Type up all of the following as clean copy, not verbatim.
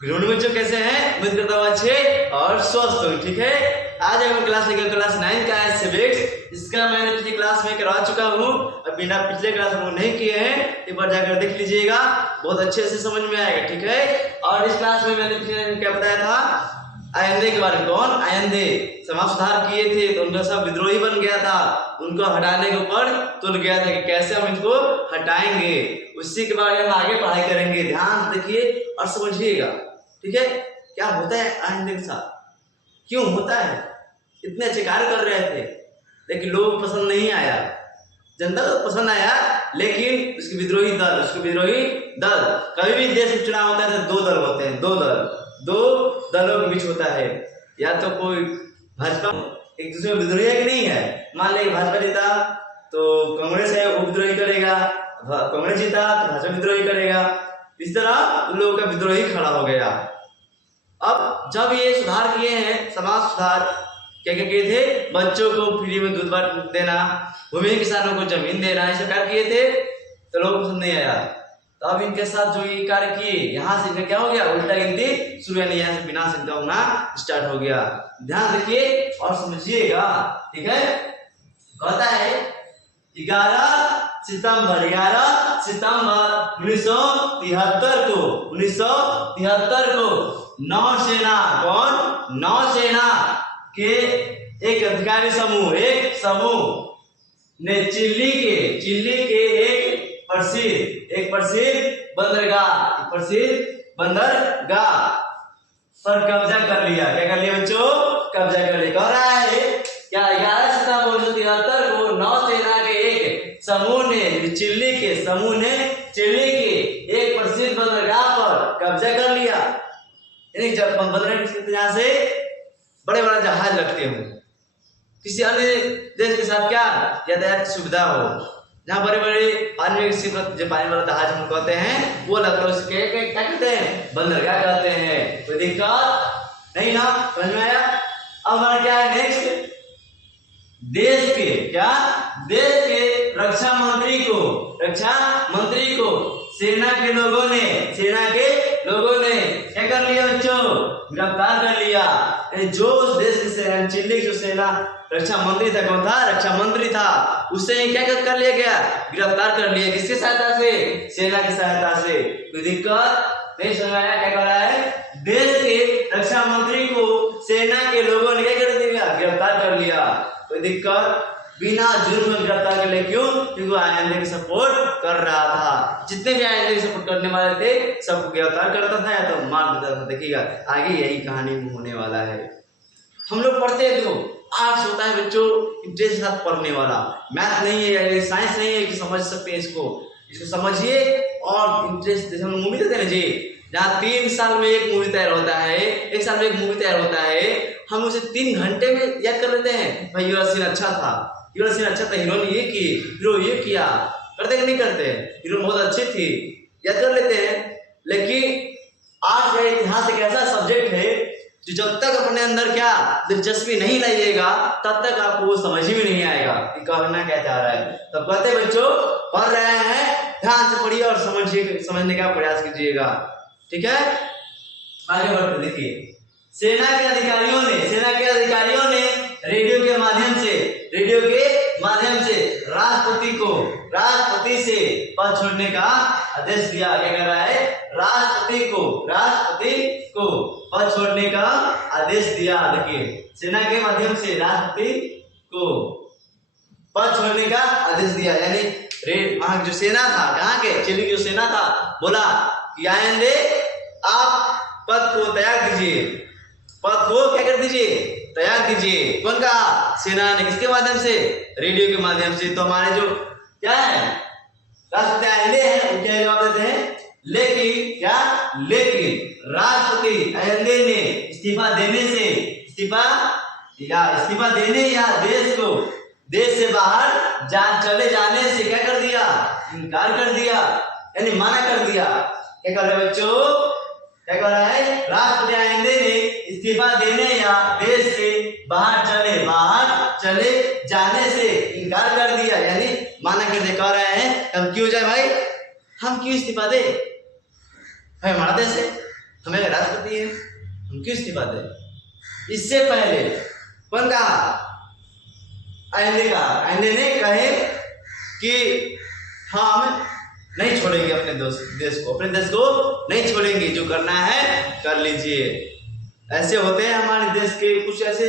Good morning बच्चों, कैसे हैं? उम्मीद करता हूँ अच्छे और स्वस्थ हो। ठीक है, आज हम क्लास लेकर क्लास 9 का है सिविक्स। इसका मैंने पिछली क्लास में करवा चुका हूँ। अब बिना पिछले क्लास हम नहीं किए हैं, एक बार जाकर देख लीजिएगा, बहुत अच्छे से समझ में आएगा। ठीक है, और इस क्लास में मैंने पिछले क्या बताया था, आयंदे के बारे में। कौन आयंदे समाज सुधार किए थे तो उनका सब विद्रोही बन गया था, उनको हटाने के ऊपर तुल गया था कि कैसे हम इनको हटाएंगे। उसी के बारे में हम आगे पढ़ाई करेंगे। ध्यान से देखिए और समझिएगा। ठीक है, क्या होता है आयंदे के साथ, क्यों होता है? इतने अच्छे कार्य कर रहे थे लेकिन लोग पसंद नहीं आया, जनता को पसंद आया लेकिन उसके विद्रोही दल कभी भी देश में चुनाव होता है तो दो दल होते हैं, दो दलों के बीच होता है। या तो कोई भाजपा एक दूसरे में विद्रोही है कि नहीं है। मान लीजिए भाजपा जीता तो कांग्रेस है वो विद्रोही करेगा, कांग्रेस जीता तो भाजपा विद्रोही करेगा। इस तरह उन लोगों का विद्रोही खड़ा हो गया। अब जब ये सुधार किए हैं, समाज सुधार, क्या क्या किए थे, बच्चों को फ्री में दूध देना, भूमि किसानों को जमीन देना, ये सब कार्य किए थे तो लोगों को पसंद नहीं आया। तो अब इनके साथ जो ये कार्य किए, यहाँ से इनका क्या हो गया, उल्टा गिनती शुरू, यानी यहाँ से विनाश इनका होना स्टार्ट हो गया। ध्यान रखिए और समझिएगा। ठीक है, कहता है 11 सितंबर 1973 को नौसेना, कौन, नौसेना के एक अधिकारी समूह, एक समूह ने चिल्ली के एक प्रसिद्ध बंदरगाह पर कब्जा कर लिया। क्या कर लिया बच्चों? कब्जा कर लिया। कह रहा है क्या 11 सितंबर 1973 को नौसेना के एक समूह ने चिल्ली के एक प्रसिद्ध बंदरगाह पर कब्जा कर लिया। जब बंदरगाह यहाँ से बड़े बड़ा जहाज रखते हो, किसी अन्य देश के साथ क्या यातायात सुविधा हो, जहाँ बड़े बड़े पानी जो पानी वाला जहाज हम कहते हैं वो लगता है, उसके क्या कहते हैं, बंदरगाह कहते हैं। कोई दिक्कत नहीं ना, समझ में आया? अब हमारा क्या है नेक्स्ट, देश के रक्षा मंत्री को सेना के लोगों ने क्या कर लिया बच्चों, गिरफ्तार कर लिया। जो उस देश के चिल्ली जो सेना रक्षा मंत्री था, कौन था, रक्षा मंत्री था, उससे क्या कर लिया गया, गिरफ्तार कर लिया। किसकी सहायता से? सेना की सहायता से। कोई दिक्कत नहीं, समझ आया? क्या कर रहा है, देश के रक्षा मंत्री को सेना के लोगों ने क्या कर दिया, गिरफ्तार कर लिया। कोई दिक्कत, बिना जुर्म में गिरफ्तार कर लिया। क्यों? क्योंकि वो आयंदे की सपोर्ट कर रहा था। जितने भी आयंदे की सपोर्ट करने वाले थे सबको गिरफ्तार करता था या तो मार देता था। देखिएगा आगे यही कहानी होने वाला है। हम लोग पढ़ते हैं तो आर्ट्स होता है बच्चों, इंटरेस्ट के साथ पढ़ने वाला, मैथ नहीं है, साइंस नहीं है कि समझ सकते हैं इसको समझिए और इंटरेस्ट। जैसे हम मूवी देखते हैं जी, जहाँ 3 साल में एक मूवी तैयार होता है, 1 साल में एक मूवी तैयार होता है, हम उसे 3 घंटे में याद कर लेते हैं। भाई ये सीन अच्छा था, हीरो ने ये की, हीरो ये किया, करते कि नहीं करते? हीरो बहुत अच्छी थी, याद कर लेते हैं। लेकिन आज का इतिहास एक ऐसा सब्जेक्ट है जो जब तक अपने अंदर क्या दिलचस्पी नहीं लाइएगा तब तक आपको वो समझ ही नहीं आएगा कि कहना क्या चाह रहा है। तब कहते बच्चों पढ़ रहे हैं, ध्यान से पढ़िए और समझने का प्रयास कीजिएगा। ठीक है, आगे बढ़ते देखिए। सेना के अधिकारियों ने रेडियो के माध्यम से राष्ट्रपति से पद छोड़ने का आदेश दिया। क्या कर रहा है, राष्ट्रपति को पद छोड़ने का आदेश दिया। देखिए, सेना के माध्यम से राष्ट्रपति को पद छोड़ने का आदेश दिया। यानी वहां जो सेना था, कहाँ के, चिली जो सेना था, बोला कि आयंदे आप पद को त्याग दीजिए, पद को क्या कर दीजिए, त्याग दीजिए। कौन कहा, सेना ने। किसके माध्यम से, रेडियो के माध्यम से। तो हमारे जो क्या है राष्ट्रपति आयंदे हैं वो क्या जवाब देते हैं, लेकिन राष्ट्रपति आयंदे ने इस्तीफा देने या देश से बाहर चले जाने से क्या कर दिया, इनकार कर दिया, यानी माना कर दिया। क्या कर रहे बच्चों, क्या कर रहा है, राष्ट्रपति आयंदे ने इस्तीफा देने या देश से बाहर चले जाने से इनकार कर दिया, यानी माना कर दे। कह रहे हैं हम क्यों जाए भाई, हम क्यों इस्तीफा दे भाई, हमारा देश है, हमें राष्ट्रपति है, हम क्यों इस्तीफा दें? इससे पहले कौन कहा? आइंदे का, आइंदे ने कहे कि हाँ हम नहीं छोड़ेंगे अपने देश को, अपने देश को नहीं छोड़ेंगे, जो करना है कर लीजिए। ऐसे होते हैं हमारे देश के कुछ ऐसे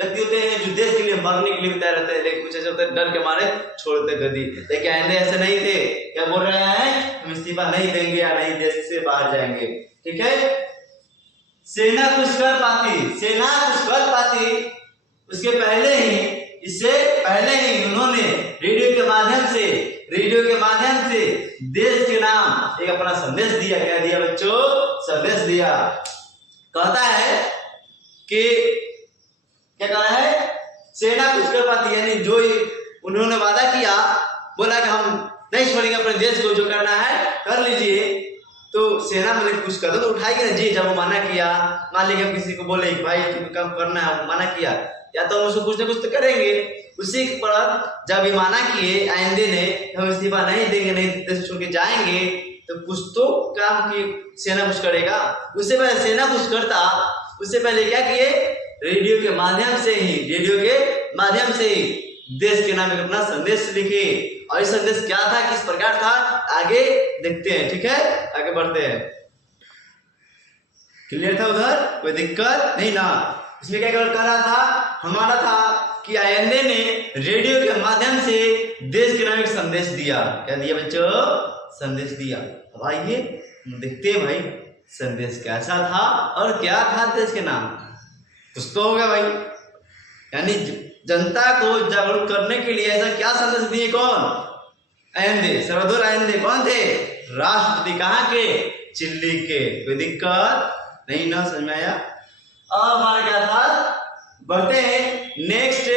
व्यक्ति होते हैं जो देश के लिए मरने के लिए भी तैयार रहते हैं, लेकिन कुछ ऐसे होते हैं डर के मारे छोड़ते गद्दी। लेकिन आइंदे ऐसे नहीं थे, क्या बोल रहे हैं? हम इस्तीफा नहीं देंगे या नहीं देश से बाहर जाएंगे। ठीक है, सेना कुछ कर पाती, सेना कुछ कर पाती, उसके पहले ही, इससे पहले ही उन्होंने रेडियो के माध्यम से देश के नाम एक अपना संदेश दिया। क्या दिया बच्चों? संदेश दिया। कहता है कि क्या कहा है? सेना कुछ कर पाती, यानी जो उन्होंने वादा किया, बोला कि हम नहीं छोड़ेंगे अपने देश को, जो करना है कर लीजिए। तो सेना मतलब कुछ कदम तो उठाएगी ना जी। जब वो मना किया, मान लीजिए हम किसी को बोले भाई तुम काम करना है, मना किया, या तो हम उसको कुछ ना कुछ तो करेंगे। उसी पर जब ये मना किए आइंदे ने, हम इस्तीफा नहीं देंगे, नहीं देश छोड़ के जाएंगे, तो कुछ तो काम की सेना कुछ करेगा। उससे पहले सेना कुछ करता, उससे पहले क्या किए? रेडियो के माध्यम से ही देश के नाम एक अपना संदेश लिखे। और ये संदेश क्या था, किस प्रकार था, आगे देखते हैं। ठीक है, आगे बढ़ते हैं। क्लियर था? उधर कोई दिक्कत नहीं ना? इसमें क्या कर रहा था? हमारा था कि आइंदे ने रेडियो के माध्यम से देश के नाम एक संदेश दिया। क्या दिया बच्चों? संदेश दिया। अब आइए देखते हैं भाई संदेश कैसा था और क्या था देश के नाम। कुछ तो होगा भाई, यानी जनता को जागरूक करने के लिए ऐसा क्या संदेश दिए? कौन? आइंदे, सर्वदूर आइंदे कौन थे? राष्ट्रपति। कहाँ के? चिल्ली के। कोई दिक्कत नहीं ना? समझ में आया? अब हमारा क्या था? बढ़ते हैं नेक्स्ट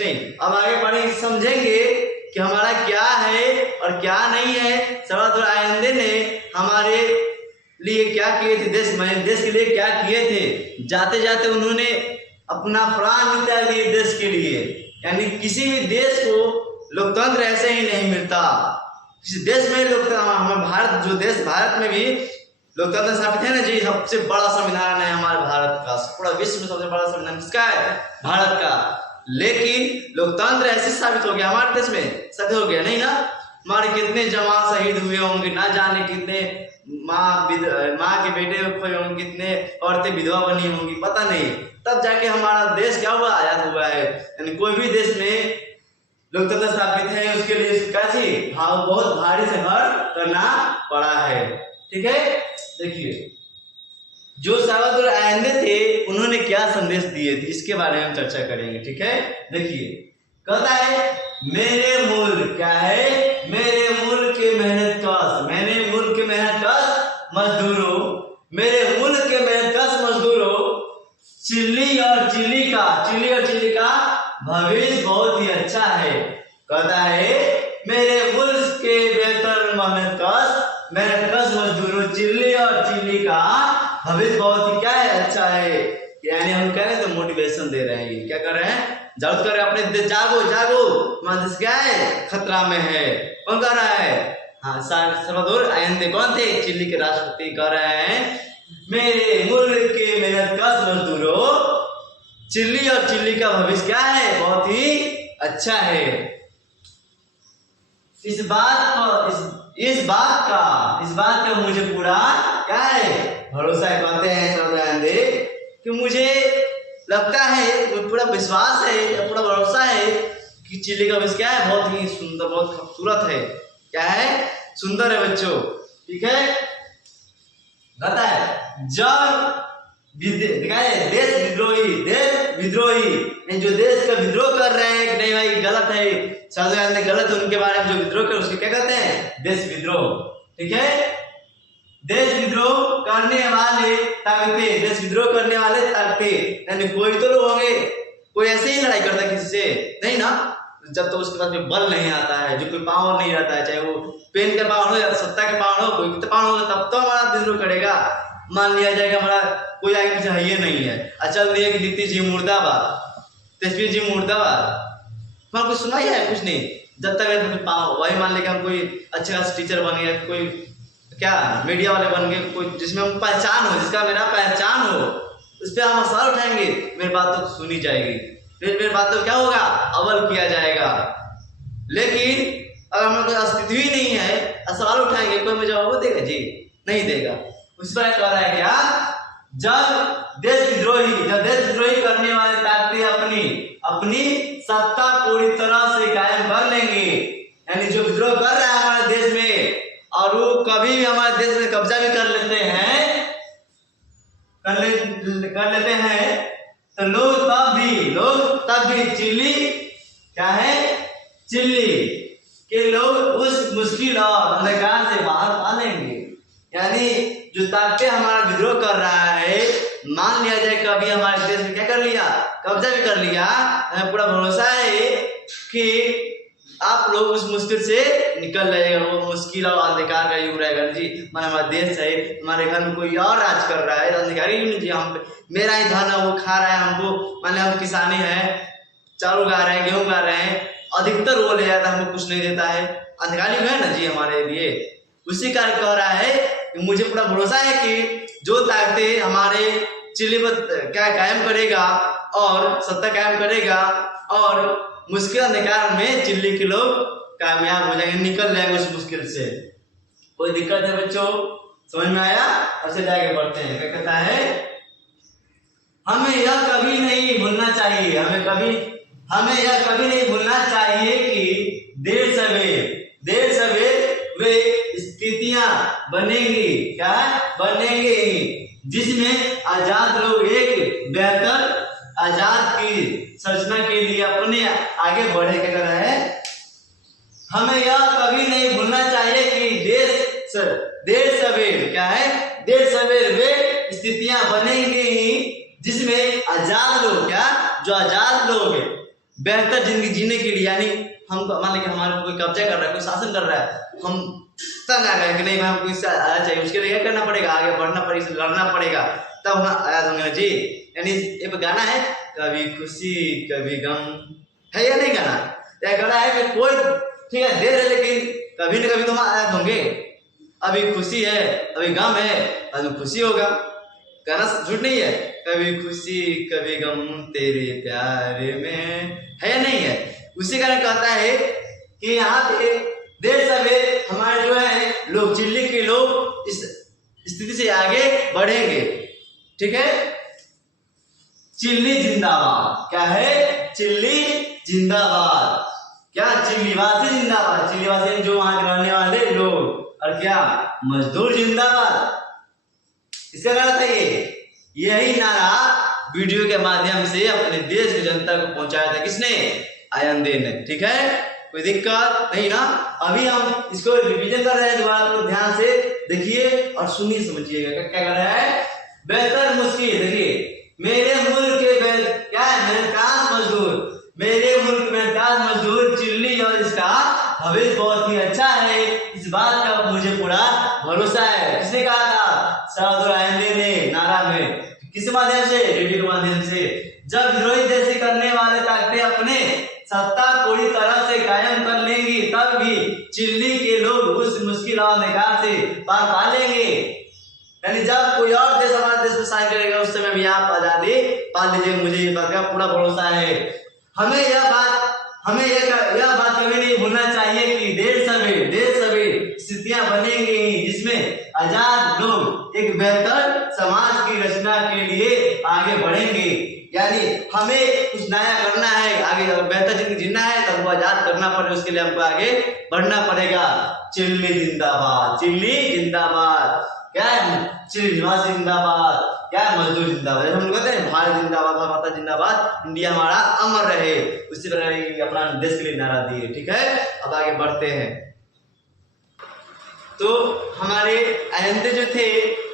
नहीं, अब आगे बढ़े समझेंगे कि हमारा क्या है और क्या नहीं है। सर्वदूर आइंदे ने हमारे लिए क्या किए थे, देश के लिए क्या किए थे। जाते जाते उन्होंने अपना प्राण त्याग दिए देश के लिए। यानी किसी भी देश को लोकतंत्र ऐसे ही नहीं मिलता। किसी देश में लोकतंत्र, हमारा भारत जो देश, भारत में भी लोकतंत्र स्थापित है ना जी। सबसे बड़ा संविधान है हमारे भारत का, पूरा विश्व में सबसे बड़ा संविधान किसका है? भारत का। लेकिन लोकतंत्र ऐसे साबित हो गया हमारे देश में, सत्य हो गया नहीं ना? हमारे कितने जवान शहीद हुए होंगे, ना जाने कितने माँ के बेटे खोए होंगे, कितने औरतें विधवा बनी होंगी, पता नहीं। तब जाके हमारा देश क्या हुआ? आजाद हुआ है। यानी कोई भी देश में लोकतंत्र स्थापित है, उसके लिए कैसी बहुत भारी संघर्ष करना पड़ा है। ठीक है, देखिए जो सर्वदूर आइंदे थे उन्होंने क्या संदेश दिए थे, इसके बारे में हम चर्चा करेंगे। ठीक है, देखिए कहता है मेरे मूल क्या है? मेरे मूल के मेहनत कश, मैंने मूल के मेहनत कश मजदूरों, मेरे मूल के मेहनत कश मजदूरों, चिल्ली और चिल्ली का भविष्य बहुत ही अच्छा है। कहता है मेरे मुल्क के बेहतर मेहनत कश मजदूरों, चिल्ली और चिल्ली का भविष्य बहुत ही क्या है? अच्छा है। यानी हम कह रहे हैं तो मोटिवेशन दे रहे हैं। क्या कर रहे हैं? जागरूक कर रहे हैं अपने देश, जागो हमारा देश क्या है? खतरा में है। कौन कह रहा है? हाँ, सर्वदूर आइंदे कौन थे? चिल्ली के राष्ट्रपति कह रहे हैं मेरे मुल्क के मेहनत कश मजदूरों, चिल्ली और चिल्ली का भविष्य क्या है? बहुत ही अच्छा है। इस बात का मुझे पूरा क्या है? भरोसा है। कहते हैं सर्वदूर आइंदे कि मुझे लगता है, पूरा विश्वास है, पूरा भरोसा है कि चिल्ली का भविष्य क्या है? बहुत ही सुंदर, बहुत खूबसूरत है। क्या है? सुंदर है बच्चों। ठीक है, कहता है जब देश विद्रोही जो देश का विद्रोह कर रहे हैं कि नहीं भाई गलत है, सर्वदूर आइंदे गलत है, उनके बारे में जो विद्रोह कर उसके क्या कहते हैं? देश विद्रोह। ठीक है, देश विद्रोह करने वाले ताकते, यानी कोई तो लोग होंगे, कोई ऐसे ही लड़ाई करता है किसी से नहीं ना, जब तो उसके पास में बल नहीं आता है, जो कोई पावर नहीं रहता है, चाहे वो पेन का पावर हो या सत्ता का पावर हो, कोई कितना पावर होगा तब तो हमारा विद्रोह करेगा। मान लिया जाएगा हमारा कोई आगे पीछे है नहीं है, अच्छा दिए कि नीतीश जी मुर्दाबाद, तेजस्वी जी मुर्दाबाद, हमारा कुछ सुनाई है? कुछ नहीं। जब तक वही मान लेगा हम कोई अच्छा टीचर बन गया, कोई क्या मीडिया वाले बन गए, कोई जिसमें हम पहचान हो, जिसका मेरा पहचान हो, उस पर हम सवाल उठाएंगे, मेरी बात तो सुनी जाएगी, फिर मेरी बात तो क्या होगा, अमल किया जाएगा। लेकिन अगर हमें कोई अस्तित्व ही नहीं है, सवाल उठाएंगे, कोई मुझे जवाब देगा जी? नहीं देगा। उस पर कह रहा है क्या, जब देश विद्रोही करने वाले ताकतें अपनी सत्ता पूरी तरह से कायम कर लेंगे, यानी जो विद्रोह कर रहा है हमारे देश में और वो कभी भी हमारे देश में कब्जा भी कर लेते हैं, तो लोग तब भी चिल्ली के लोग उस मुश्किल और अंधकार से बाहर पा लेंगे। यानी जो ताकतें हमारा विद्रोह कर रहा है, मान लिया जाए कभी हमारे देश में क्या कर लिया, कब्जा भी कर लिया, हमें पूरा भरोसा है कि आप लोग उस मुश्किल से निकल रहेगा। वो मुश्किल और अंधकार का युग रहेगा जी। मान हमारा देश है, हमारे घर में कोई और राज कर रहा है, अंधकार युग नहीं जी, हम मेरा ही धन है, वो खा रहा है हमको, मान हम किसानी है, चावल गा रहे हैं, गेहूं गा रहे हैं, अधिकतर वो ले जाता है, हमको कुछ नहीं देता है, अंधकार युग है ना जी हमारे लिए। उसी कारण कह रहा है कि मुझे पूरा भरोसा है कि जो ताकतें हमारे चिल्ली पर क्या कायम करेगा और सत्ता कायम करेगा और मुश्किल अंधकार में चिल्ली के लोग कामयाब हो जाएंगे, निकल जाएंगे उस मुश्किल से। कोई दिक्कत है बच्चों, समझ में आया? अब से जाके पढ़ते हैं। क्या कहता है, हमें यह कभी नहीं भूलना चाहिए, हमें यह कभी नहीं भूलना चाहिए कि देर सवेर वे स्थितियां बनेंगी, क्या बनेंगी, जिसमें आजाद लोग एक बेहतर आजाद की संरचना के लिए अपने आगे बढ़े। क्या कर रहा है, हमें यह कभी नहीं भूलना चाहिए कि देर सवेर वे स्थितियां बनेंगी ही जिसमें आजाद लोग जो आजाद लोग बेहतर जिंदगी जीने के लिए, यानी हम मान लीजिए हमारे कोई कब्जा कर रहा है, कोई शासन कर रहा है, हम तंग आ गए कि नहीं हमको इससे आया चाहिए, उसके लिए क्या करना पड़ेगा, आगे बढ़ना पड़ेगा, लड़ना पड़ेगा, तब हम आजाद होंगे जी। यानी एक गाना है, कभी खुशी कभी गम, है या नहीं गाना? क्या गाना है कि कोई ठीक है देर है लेकिन कभी न कभी तो हम आजाद होंगे। अभी खुशी है, अभी गम है, अभी खुशी होगा, गाना झूठ नहीं है। कभी खुशी कभी गम तेरे प्यार में, है या नहीं है? उसी कारण कहता है कि यहाँ पे देर सवेर हमारे जो है लोग, चिल्ली के लोग इस स्थिति से आगे बढ़ेंगे। ठीक है, चिल्ली जिंदाबाद। क्या है? चिल्ली जिंदाबाद। क्या? चिल्लीवासी जिंदाबाद। चिल्लीवासी जो वहां के रहने वाले लोग, और क्या मजदूर जिंदाबाद। इसका गलत है यही नारा वीडियो के माध्यम से अपने देश की जनता को पहुंचाया था किसने? आयंदे ने। ठीक है, कोई दिक्कत नहीं ना? अभी हम इसको रिवीजन कर रहे हैं, दोबारा तो ध्यान से देखिए और सुनिए, समझिएगा क्या कर रहा है। बेहतर मुश्किल, देखिए मेरे मुल्क के मेहनताज मजदूर चिल्ली और इसका भविष्य बहुत ही अच्छा है, इस बात का मुझे पूरा भरोसा है। किसने कहा था? सर आयंदे ने नारा में। किस माध्यम से? रेडियो के माध्यम से। जब विद्रोही जैसे करने वाले ताकतें अपने सत्ता पूरी तरह से कायम कर लेंगी, तब भी चिल्ली के लोग उस मुश्किल और अंधकार से पार पा लेंगे। यानी जब कोई और देश हमारे देश में शासन करेगा, उस समय भी आप आजादी पा लीजिए, मुझे ये बात का पूरा भरोसा है। हमें यह बात कभी नहीं भूलना चाहिए कि देर सवेर स्थितियां बनेंगी जिसमें आजाद लोग एक बेहतर समाज की रचना के लिए आगे बढ़ेंगे। यानी हमें कुछ नया करना है, आगे बेहतर जिंदगी जीना है, तब वो आजाद करना पड़ेगा, उसके लिए हमको आगे बढ़ना पड़ेगा। चिल्ली जिंदाबाद, चिल्ली जिंदाबाद। क्या है? चिल्लीवासी जिंदाबाद। क्या है? मजदूर जिंदाबाद। हम लोग कहते हैं भारत जिंदाबाद, भारत माता जिंदाबाद, इंडिया हमारा अमर रहे। उसी तरह अपना देश के लिए नारा दिए। ठीक है, अब आगे बढ़ते हैं। तो हमारे आयंदे जो थे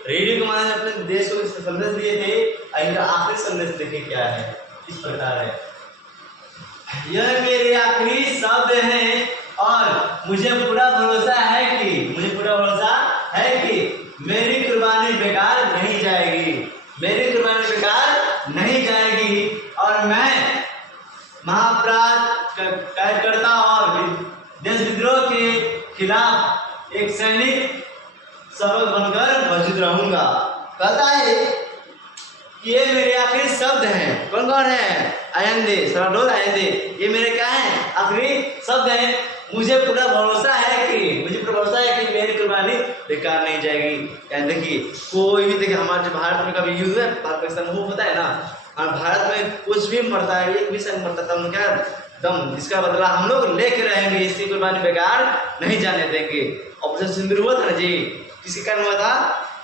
रेडियो के माध्यम से अपने देश को संदेश दिए थे। इनका आखिरी संदेश देखिए क्या है, इस प्रकार है। यह मेरे आखिरी शब्द हैं और मुझे पूरा भरोसा है कि मेरी कुर्बानी बेकार नहीं जाएगी, और मैं महापराध कार्यकर्ता और देश विद्रोह के खिलाफ एक सबक बनकर मौजूद रहूंगा। कहता है कि ये मेरे आखिरी शब्द हैं। कौन कौन है? आयंदे, सल्वाडोर आयंदे, ये मेरे क्या है? आखिरी शब्द हैं। मुझे पूरा भरोसा है कि मेरी कुर्बानी बेकार नहीं जाएगी। यानी देखिए कोई भी, देखिए हमारे जो भारत में कभी युद्ध है, पाकिस्तान वो होता है ना, और भारत में कुछ भी मरता है, एक भी संग मरता है, हम क्या दम जिसका बदला हम लोग लेके रहेंगे, इसकी कुर्बानी बेकार नहीं जाने देंगे। ऑपरेशन सिंदूर हुआ था जी, किसी कारण हुआ था?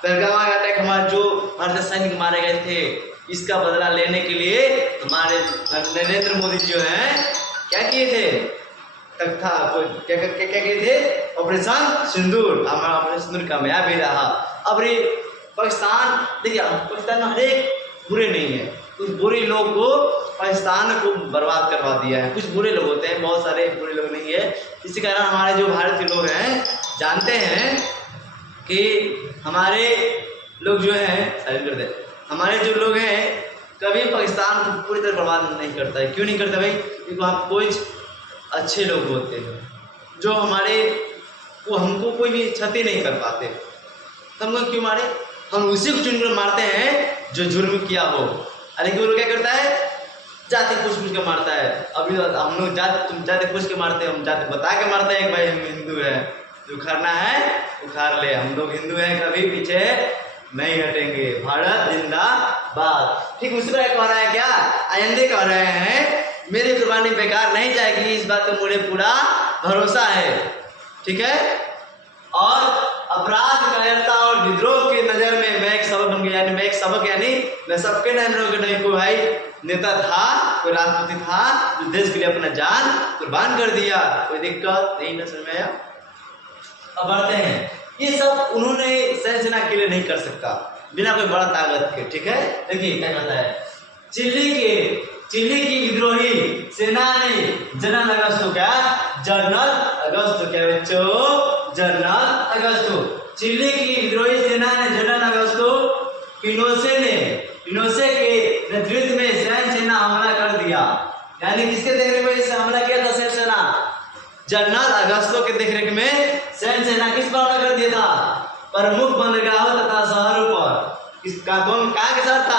पहलगाम अटैक, हमारे जो भारतीय सैनिक मारे गए थे, इसका बदला लेने के लिए हमारे नरेंद्र मोदी जो हैं क्या किए थे? था क्या किए थे? ऑपरेशन सिंदूर। हमारा ऑपरेशन सिंदूर कामयाब ही रहा। अब रे पाकिस्तान, देखिए पाकिस्तान में हरेक बुरे नहीं है, कुछ बुरे लोग को पाकिस्तान को बर्बाद करवा दिया है। कुछ बुरे लोग होते हैं, बहुत सारे बुरे लोग नहीं है। इसी कारण हमारे जो भारत के लोग हैं जानते हैं कि हमारे लोग जो हैं, हमारे जो लोग हैं कभी पाकिस्तान को पूरी तरह बर्बाद नहीं करता है। क्यों नहीं करता भाई? क्योंकि वहाँ कुछ अच्छे लोग होते हैं जो हमारे को हमको कोई भी क्षति नहीं कर पाते। तो हमको क्यों मारे? हम उसी को चुनकर मारते हैं जो जुर्म किया हो। अरे वो क्या करता है? जाति पूछ के मारता है। अभी हम लोग जाति पूछ के मारते हैं, हम जाति बता के मारते हैं कि भाई हम हिंदू हैं, जो उखाड़ना है उखाड़ ले, हम लोग हिंदू हैं, कभी पीछे नहीं हटेंगे, भारत जिंदाबाद। ठीक उसी तरह कह रहा है क्या? आयंदे कह रहे हैं मेरी कुर्बानी बेकार नहीं जाएगी, इस बात का मुझे पूरा भरोसा है। ठीक है, और अपराध, कायरता और विद्रोह की नजर में मैं एक सबक बन गया, यानी मैं एक सबक, यानी मैं सबके नजरों के नहीं, कोई भाई नेता था, कोई राष्ट्रपति था जो देश के लिए अपना जान कुर्बान कर दिया, कोई दिक्कत नहीं, न समझ में आया। अब बढ़ते हैं, ये सब उन्होंने सैन्य सेना के लिए नहीं कर सकता बिना कोई बड़ा ताकत के। ठीक है, देखिए क्या कहता है, चिल्ली की विद्रोही सेना ने जनरल अगस्तो, क्या जनरल अगस्तो, क्या बच्चों? General Augusto. चिल्ली की विद्रोही सेना ने जनरल अगस्तो पिनोसे के नेतृत्व में सैन्य सेना हमला कर दिया। यानी किसके देखरेख में इस हमला किया था? सैन्य सेना, जनरल अगस्तो के देखरेख में सैन्य सेना किस पर हमला कर दिया था? प्रमुख बंदरगाहों तथा शहरों पर। इसका कौन कहाँ के साथ था?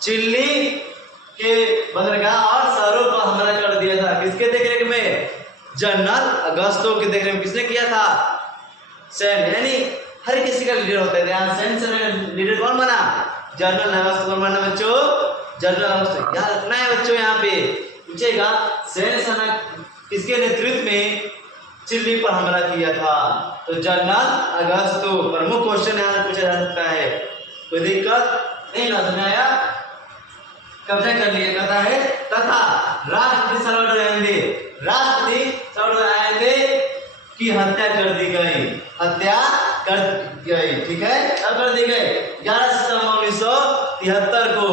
चिल्ली के बंदरगाह और शहरों पर हमला कर दिया था। किसके देखरेख में? जनरल अगस्तो के देखरेख में। किसने किया था? सैन्य, यानी हर किसी का लीडर होता है। यहाँ सैन्य सेना का लीडर कौन बना? General Augusto. कौन बना बच्चों? General Augusto. याद रखना है बच्चों, यहाँ पे पूछेगा सैन्य सेना किसके नेतृत्व में चिल्ली पर हमला किया था? तो जनरल अगस्तो। प्रमुख क्वेश्चन यहाँ पूछा जा सकता है, कोई दिक्कत नहीं। ना सुनाया, कब्जा कर लिया। कहता है तथा राष्ट्रपति सल्वाडोर आयंदे की हत्या कर दी गई। ठीक है, अब कर दी गई। 11 सितंबर 1973 को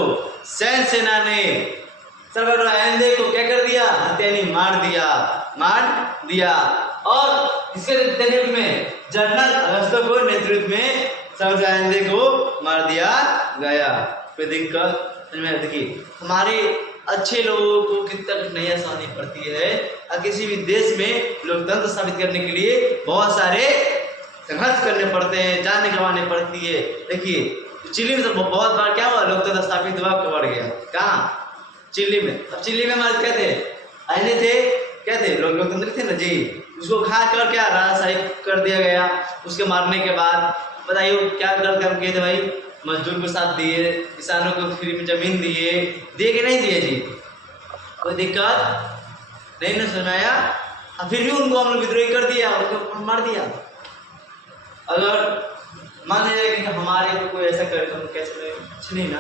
सैन्य सेना ने सल्वाडोर आयंदे को क्या कर दिया? हत्यानी मार दिया। और इसके नेतृत्व में जनरल अगस्तो को नेतृत्व में सल्वाडोर आयंदे को मार दिया गया। कोई दिक्कत? देखिए हमारे अच्छे लोगों को कितना कठिनाइयां सहनी पड़ती है, और किसी भी देश में लोकतंत्र स्थापित करने के लिए बहुत सारे संघर्ष करने पड़ते हैं, जान गंवानी पड़ती है। देखिए चिल्ली में तो बहुत बार क्या हुआ, लोकतंत्र स्थापित हुआ, बढ़ गया। कहाँ? चिल्ली में। अब चिल्ली में हमारे क्या थे? आईने थे, क्या थे? लोकतंत्र थे ना जी, उसको खा कर क्या राजशाही कर दिया गया। उसके मारने के बाद बताइए क्या गलत काम किए थे भाई? मजदूर को साथ दिए, किसानों को फ्री में जमीन दिए कि नहीं दिए जी? कोई दिक्कत नहीं, ना सुनाया। फिर भी उनको हम लोग विद्रोही कर दिया, उनको मार दिया। अगर मान लीजिए कि हमारे को कोई ऐसा करे तो कैसे? कुछ नहीं ना,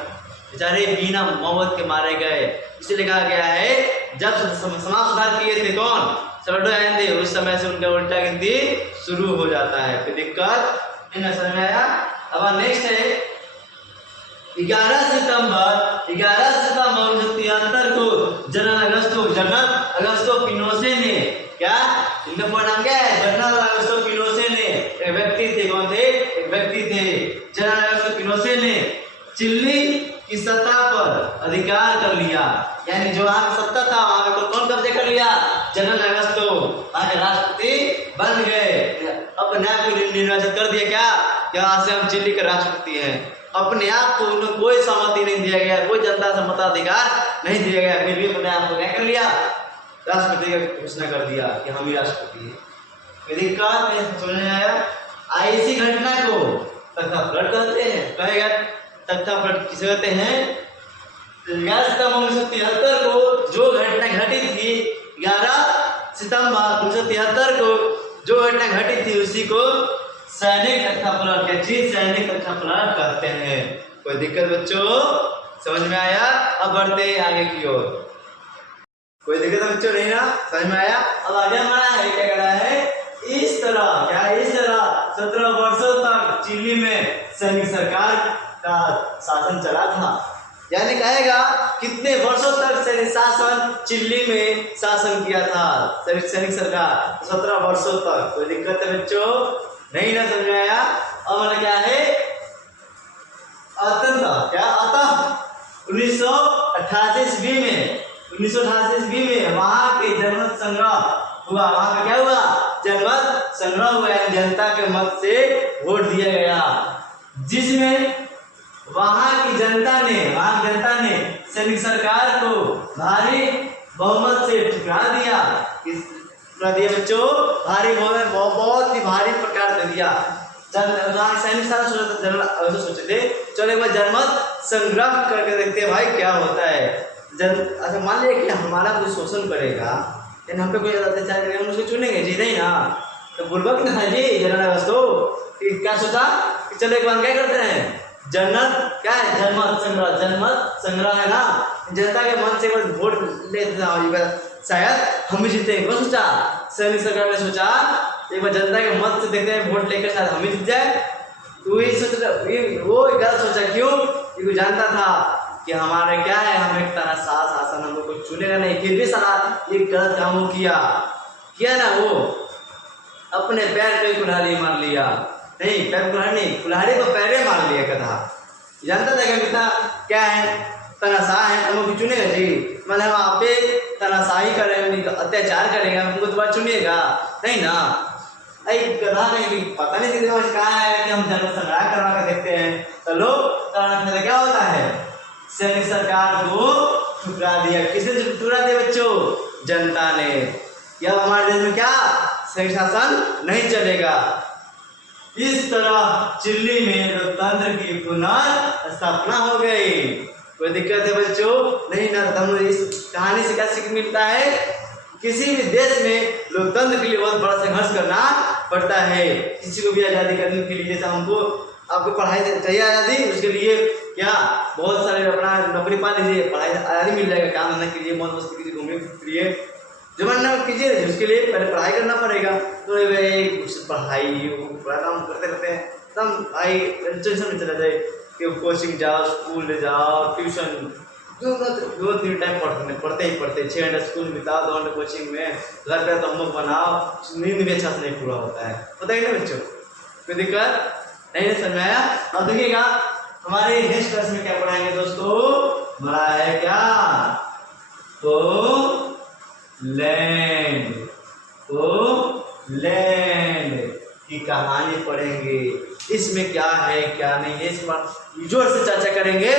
बेचारे बिना मौत के मारे गए। इसलिए कहा गया है जब समाज सुधार किए थे कौन? सल्वाडोर आयंदे, उस समय से उनका उल्टा गिनती शुरू हो जाता है। कोई दिक्कत नहीं, ना समझ में आया। अब नेक्स्ट है 11 सितंबर 1973 को जनरल अगस्तो पिनोसे ने, क्या इनका पूरा नाम क्या है? जनरल अगस्तो पिनोसे ने, एक व्यक्ति थे। कौन थे? एक व्यक्ति थे। जनरल अगस्तो पिनोसे ने चिल्ली की सत्ता पर अधिकार कर लिया। यानी जो वहां सत्ता था वहां पे कौन कब्जे कर लिया? General Augusto. वहां के राष्ट्रपति बन गए। अब नया कोई निर्वाचित कर दिया क्या कि आज से हम चिल्ली के राष्ट्रपति हैं। अपने आप को उन्हें कोई सहमति नहीं दिया गया, कोई जनता से मताधिकार नहीं दिया गया, फिर भी अपने आप को क्या कर लिया, राष्ट्रपति का घोषणा कर दिया कि हम ही राष्ट्रपति हैं। दिक्कत समझ में आया? ऐसी घटना को तख्तापलट कहते हैं। कहेगा तख्तापलट किसे कहते हैं? 11 सितंबर 1973 को जो घटना घटी थी, 11 सितंबर 1973 को जो घटना घटी थी उसी को सैनिक तख्तापलट या सैनिक तख्तापलट कहते हैं। कोई दिक्कत बच्चों? समझ में आया? अब बढ़ते आगे की ओर। कोई दिक्कत बच्चों नहीं ना? समझ में आया? अब आगे हमारा है क्या कर रहा है? इस तरह क्या, इस तरह 17 वर्षों तक चिली में सैनिक सरकार का शासन चला था। यानी कहेगा कितने वर्षों तक सैनिक शासन चिल्ली में शासन किया था सैनिक सरकार? 17 वर्षों तक। कोई दिक्कत है बच्चों? नहीं ना? समझ में आया? अब हमारा क्या है? क्या आता 1988 ईस्वी में वहां के जनमत संग्रह हुआ। वहां का क्या हुआ? जनमत संग्रह हुआ, जनता के मत से वोट दिया गया, जिसमें वहां की जनता ने सैनिक सरकार को भारी बहुमत से ठुकरा दिया। बच्चों भारी बहुमत, बहुत ही भारी प्रकार से दिया। सैनिक शासन सोचे थे चलो एक बार जनमत संग्रह करके देखते हैं भाई क्या होता है। अच्छा मान लिया कि हमारा कोई शोषण करेगा, हम पे कोई अत्याचार करेगा, हम उसको चुनेंगे जी? नहीं ना। तो बुर्बक ना है जी जनरल तो क्या सोचा कि चलो एक बार क्या करते हैं, जनमत संग्रह है ना, जनता के मन से वोट लेते शायद हम ही जीतेंगे। वो सोचा सैनिक सरकार ने सोचा एक बार जनता के मत से देखते हैं, वोट लेकर शायद हम ही जीत जाए। तो ये सोचा, वो गलत सोचा। क्यों? क्योंकि जानता था कि हमारे क्या है, हम एक तरह शासन हम लोग को चुनेगा नहीं, फिर भी साला ये गलत काम किया ना, वो अपने पैर पे कुल्हाड़ी मार लिया। नहीं पैर कुल्हाड़ी नहीं, कुल्हाड़ी को पैरे मार लिया कथा। जानता था कि कितना क्या है, तनाशाह है, हम लोग चुनेगा जी? मतलब आप पे तनाशाही करेगा, अत्याचार करेगा, हमको दोबारा चुनिएगा? नहीं ना। गधा नहीं, पता नहीं कहा है कि हम जन्म संग्रह करवा कर देखते हैं। चलो क्या होता है, सैनिक सरकार को ठुकरा दिया। किसने ठुकरा दिया बच्चों? जनता ने। अब हमारे देश में क्या सैनिक शासन नहीं चलेगा। इस तरह चिल्ली में लोकतंत्र की पुनर्स्थापना हो गई। कोई दिक्कत है बच्चों? नहीं ना। हम इस कहानी से क्या सीख मिलता है? किसी भी देश में लोकतंत्र के लिए बहुत बड़ा संघर्ष करना पड़ता है। किसी को भी आज़ादी करने के लिए, जैसा हमको आपको पढ़ाई चाहिए आज़ादी, उसके लिए क्या बहुत सारे अपना नौकरी पा लीजिए, पढ़ाई आज़ादी मिल जाएगा, काम धंधा कीजिए, मौज मस्ती कीजिए, घूमिए फिरिए, जो बनना कीजिए, उसके लिए पहले पढ़ाई करना पड़ेगा। तो पढ़ाई पूरा काम करते रहते हैं, तब टेंशन में चला जाए कि कोचिंग जाओ, स्कूल जाओ, ट्यूशन, 2-3 टाइम पढ़ते ही 6 घंटे स्कूल में बिताओ, 2 घंटे कोचिंग में, घर पे तो होमवर्क बनाओ, नींद भी अच्छा से नहीं पूरा होता है। पता ही ना बच्चों? कोई दिक्कत नहीं समझ में आया? अब देखिएगा हमारे नेक्स्ट क्लास में क्या पढ़ाएंगे दोस्तों? हमारा है क्या, तो लैंड की कहानी पढ़ेंगे। इसमें क्या है क्या नहीं है, इस पर जोर से चर्चा करेंगे।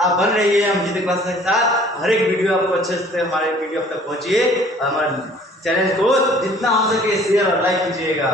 आप बन रहिए हम जीते क्लास के साथ। हर एक वीडियो आपको अच्छे से हमारे वीडियो तक पहुंचिए। हमारे चैनल को जितना हो सके शेयर और लाइक कीजिएगा।